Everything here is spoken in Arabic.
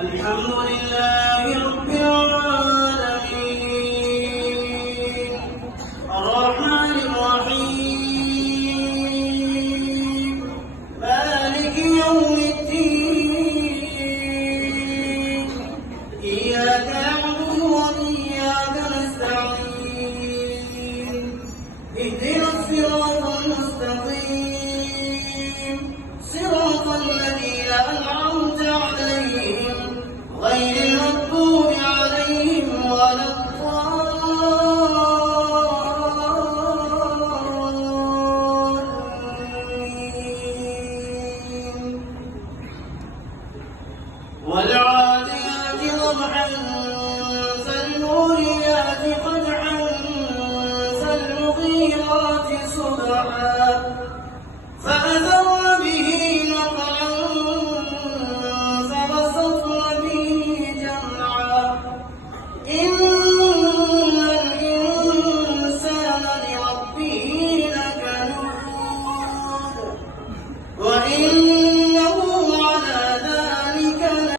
الحمد لله رب العالمين الرحمن الرحيم مالك يوم الدين إياك نعبد وإياك نستعين اهدنا الصراط المستقيم صراط الذين أنعمت عليهم غير المغضوب عليهم ولا الضالين والعاديات ضبحا فالموريات قدحا فالمغيرات صبحا